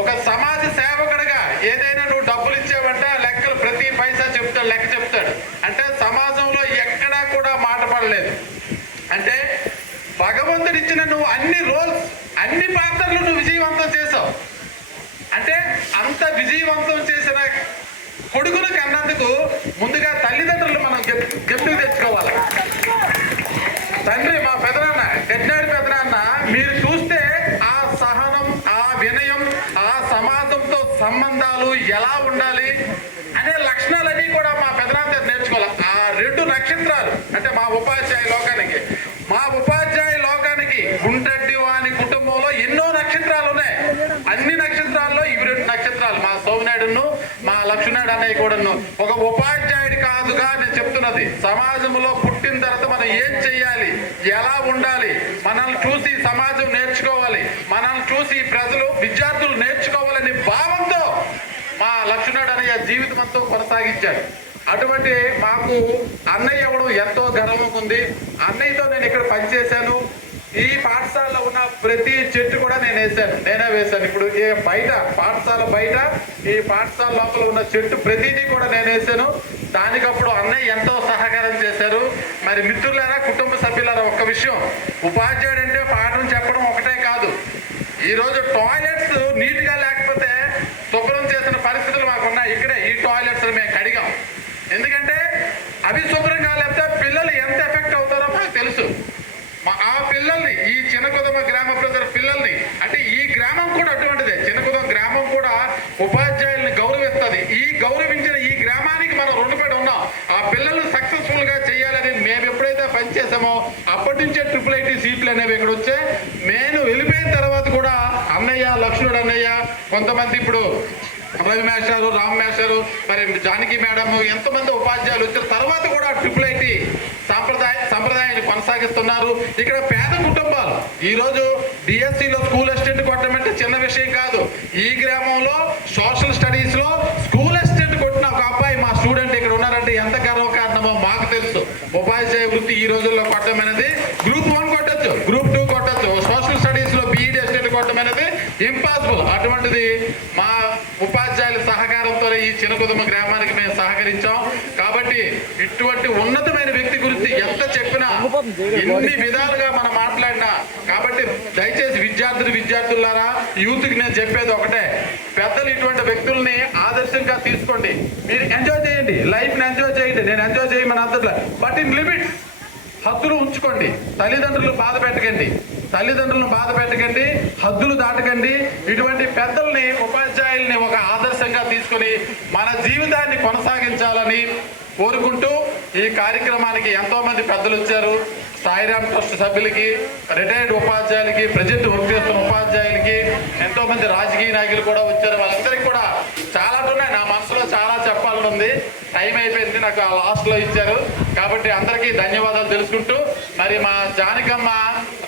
ఒక సమాజ సేవకుడిగా ఏదైనా నువ్వు డబ్బులు ఇచ్చావంటే ఆ లెక్కలు ప్రతి పైసా చెప్తాడు, లెక్క చెప్తాడు. అంటే సమాజంలో ఎక్కడా కూడా మాట పడలేదు. అంటే భగవంతుడు ఇచ్చిన నువ్వు అన్ని రోల్స్, అన్ని పాత్రలు నువ్వు విజయవంతం చేసావు. అంటే అంత విజయవంతం చేసిన కొడుకును కన్నందుకు ముందుగా తల్లిదండ్రులు మనం గిఫ్ట్ తెచ్చుకోవాలి. తండ్రి మా పెదనాన్న, గడ్నాడి పెదనాన్న, మీరు చూస్తే ఆ సహనం, ఆ వినయం, ఆ సమాజంతో సంబంధాలు ఎలా ఉండాలి అనే లక్షణాలన్నీ కూడా మా పెదనాన్న నేర్చుకోవాలి. ఆ 2 నక్షత్రాలు అంటే మా ఉపాధ్యాయ లోకానికి, మా ఉపాధ్యాయ లోకానికి గుండ్రడ్డి వాని కుటుంబంలో ఎన్నో నక్షత్రాలు ఉన్నాయి. అన్ని నక్షత్రాల్లో ఇవి 2 నక్షత్రాలు, మా సోమనాయుడును మా లక్ష్మణుడు అన్నయ్య కూడాను. ఒక ఉపాధ్యాయుడి కాదుగా నేను చెప్తున్నది, సమాజంలో పుట్టిన తర్వాత మనం ఏం చెయ్యాలి, ఎలా ఉండాలి, మనల్ని చూసి సమాజం నేర్చుకోవాలి, మనల్ని చూసి ప్రజలు విద్యార్థులు నేర్చుకోవాలనే భావంతో మా లక్ష్మణుడు అన్నయ్య జీవితం అంతా కొనసాగించాడు. అటువంటి మాకు అన్నయ్య అవ్వడం ఎంతో గర్వంగా ఉంది. అన్నయ్యతో నేను ఇక్కడ పనిచేశాను. ఈ పాఠశాలలో ఉన్న ప్రతి చెట్టు కూడా నేనే వేశాను. ఇప్పుడు బయట పాఠశాల బయట ఈ పాఠశాల లోపల ఉన్న చెట్టు ప్రతిదీ కూడా నేను వేశాను. దానికప్పుడు అన్నయ్య ఎంతో సహకారం చేశారు. మరి మిత్రులారా, కుటుంబ సభ్యులారా, ఒక్క విషయం, ఉపాధ్యాయుడు అంటే పాఠం చెప్పడం ఒకటే కాదు. ఈరోజు టాయిలెట్స్ నీట్గా లేకపోతే శుభ్రం చేసిన పరిస్థితులు మాకున్నాయి. ఇక్కడే ఈ టాయిలెట్స్ మేము కడిగాం. ఎందుకంటే అవి శుభ్రంగా లేకపోతే పిల్లలు ఎంత ఎఫెక్ట్ అవుతారో మాకు తెలుసు. ఆ పిల్లల్ని, ఈ చిన్నకుదమ గ్రామ ప్రజల పిల్లల్ని, అంటే ఈ గ్రామం కూడా అటువంటిదే, చిన్నకుదమ గ్రామం కూడా ఉపాధ్యాయుల్ని గౌరవిస్తుంది. ఈ గౌరవించిన ఈ గ్రామానికి మనం రుణపడి ఉన్నాం. ఆ పిల్లలు సక్సెస్ఫుల్ గా చేయాలని మేము ఎప్పుడైతే పనిచేసామో అప్పటి నుంచే IIIT సీట్లు అనేవి ఇక్కడ వచ్చే. నేను వెళ్ళిపోయిన తర్వాత కూడా అన్నయ్య, లక్ష్మణుడు అన్నయ్య, కొంతమంది ఇప్పుడు రవి మేషారు, రామ్ మేషారు, మరి జానకి మేడం, ఎంతమంది ఉపాధ్యాయులు వచ్చిన తర్వాత కూడా IIIT సంప్రదాయాన్ని కొనసాగిస్తున్నారు. ఇక్కడ పేద కుటుంబాలు ఈరోజు డిఎస్సిలో స్కూల్ అసిస్టెంట్ కొట్టమంటే చిన్న విషయం కాదు. ఈ గ్రామంలో సోషల్ స్టడీస్ లో స్కూల్ అసిస్టెంట్ కొట్టిన ఒక అబ్బాయి మా స్టూడెంట్ ఇక్కడ ఉన్నారంటే ఎంత గర్వకారణమో మాకు తెలుసు. ఉపాధ్యాయ వృత్తి ఈ రోజుల్లో కొట్టడం అనేది గ్రూప్ 1 కొట్టచ్చు, గ్రూప్ 2 కొట్టచ్చు. సోషల్ స్టడీస్ లో బీఈడి అసిస్టెంట్ కొట్టడం అనేది ఇంపాసిబుల్. అటువంటిది మా ఉపాధ్యాయుల సహకారంతో ఈ చిన్నకుదమ గ్రామానికి మేము సహకరించాం. కాబట్టి ఇటువంటి ఉన్నతమైన వ్యక్తి గురించి ఎంత చెప్పినా, ఎన్ని విధాలుగా మనం మాట్లాడినా, కాబట్టి దయచేసి విద్యార్థులారా, యూత్కి నేను చెప్పేది ఒకటే, పెద్దలు ఇటువంటి వ్యక్తుల్ని ఆదర్శంగా తీసుకోండి. మీరు ఎంజాయ్ చేయండి, లైఫ్ని ఎంజాయ్ చేయండి. నేను ఎంజాయ్ చేయమని అర్థం, బట్ ఇన్ లిమిట్స్, హద్దులు ఉంచుకోండి. తల్లిదండ్రులను బాధ పెట్టకండి, హద్దులు దాటకండి. ఇటువంటి పెద్దల్ని, ఉపాధ్యాయుల్ని ఒక ఆదర్శంగా తీసుకొని మన జీవితాన్ని కొనసాగించాలని కోరుకుంటూ ఈ కార్యక్రమానికి ఎంతో మంది పెద్దలు వచ్చారు. సాయిరామ్ ట్రస్ట్ సభ్యులకి, రిటైర్డ్ ఉపాధ్యాయులకి, ప్రజెంట్ వర్క్ చేస్తున్న ఉపాధ్యాయులకి, ఎంతో మంది రాజకీయ నాయకులు కూడా వచ్చారు. వాళ్ళందరికీ కూడా చాలా ఉన్నాయి, నా మనసులో చాలా చెప్పాలని ఉంది. టైం అయిపోయింది, నాకు ఆ లాస్ట్లో ఇచ్చారు. కాబట్టి అందరికీ ధన్యవాదాలు తెలుసుకుంటూ, మరి మా జానకమ్మ,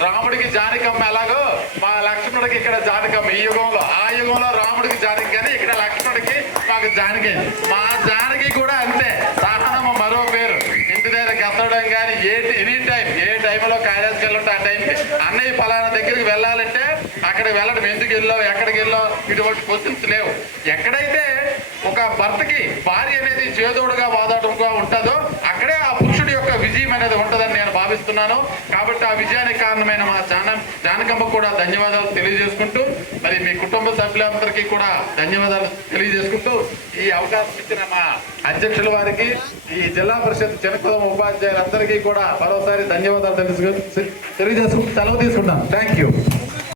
రాముడికి జానకమ్మ ఎలాగో మా లక్ష్మణుడికి ఇక్కడ జానకమ్మ. ఈ యుగంలో, ఆ యుగంలో రాముడికి జానకి, కానీ ఇక్కడ లక్ష్మణుడికి మాకు జానకి. మా జానకి కూడా అంతే, సహనము మరో పేరు. ఇంటి దగ్గర గెత్తడం కానీ ఎనీ టైం, ఏ టైంలో కాలేజీకి వెళ్ళంటే ఆ టైంకి అన్నయ్య ఫలానా దగ్గరికి వెళ్ళాలంటే అక్కడికి వెళ్ళడం, ఎందుకు వెళ్ళావు, ఎక్కడికి వెళ్ళావు, ఇటువంటి క్వశ్చన్స్ లేవు. ఎక్కడైతే ఒక భర్తకి భార్య అనేది చేదోడుగా వాదాడుగా ఉంటుందో అక్కడే ఆ పురుషుడి యొక్క విజయం అనేది ఉంటుందని నేను భావిస్తున్నాను. కాబట్టి ఆ విజయానికి కారణమైన మా జానకమ్మ కూడా ధన్యవాదాలు తెలియజేసుకుంటూ, మరి మీ కుటుంబ సభ్యులందరికీ కూడా ధన్యవాదాలు తెలియజేసుకుంటూ, ఈ అవకాశం ఇచ్చిన మా అధ్యక్షుల వారికి, ఈ జిల్లా పరిషత్ చిన్నకుదమ ఉపాధ్యాయులందరికీ కూడా మరోసారి ధన్యవాదాలు తెలియజేసుకుంటూ సెలవు తీసుకుంటాను. Thank you.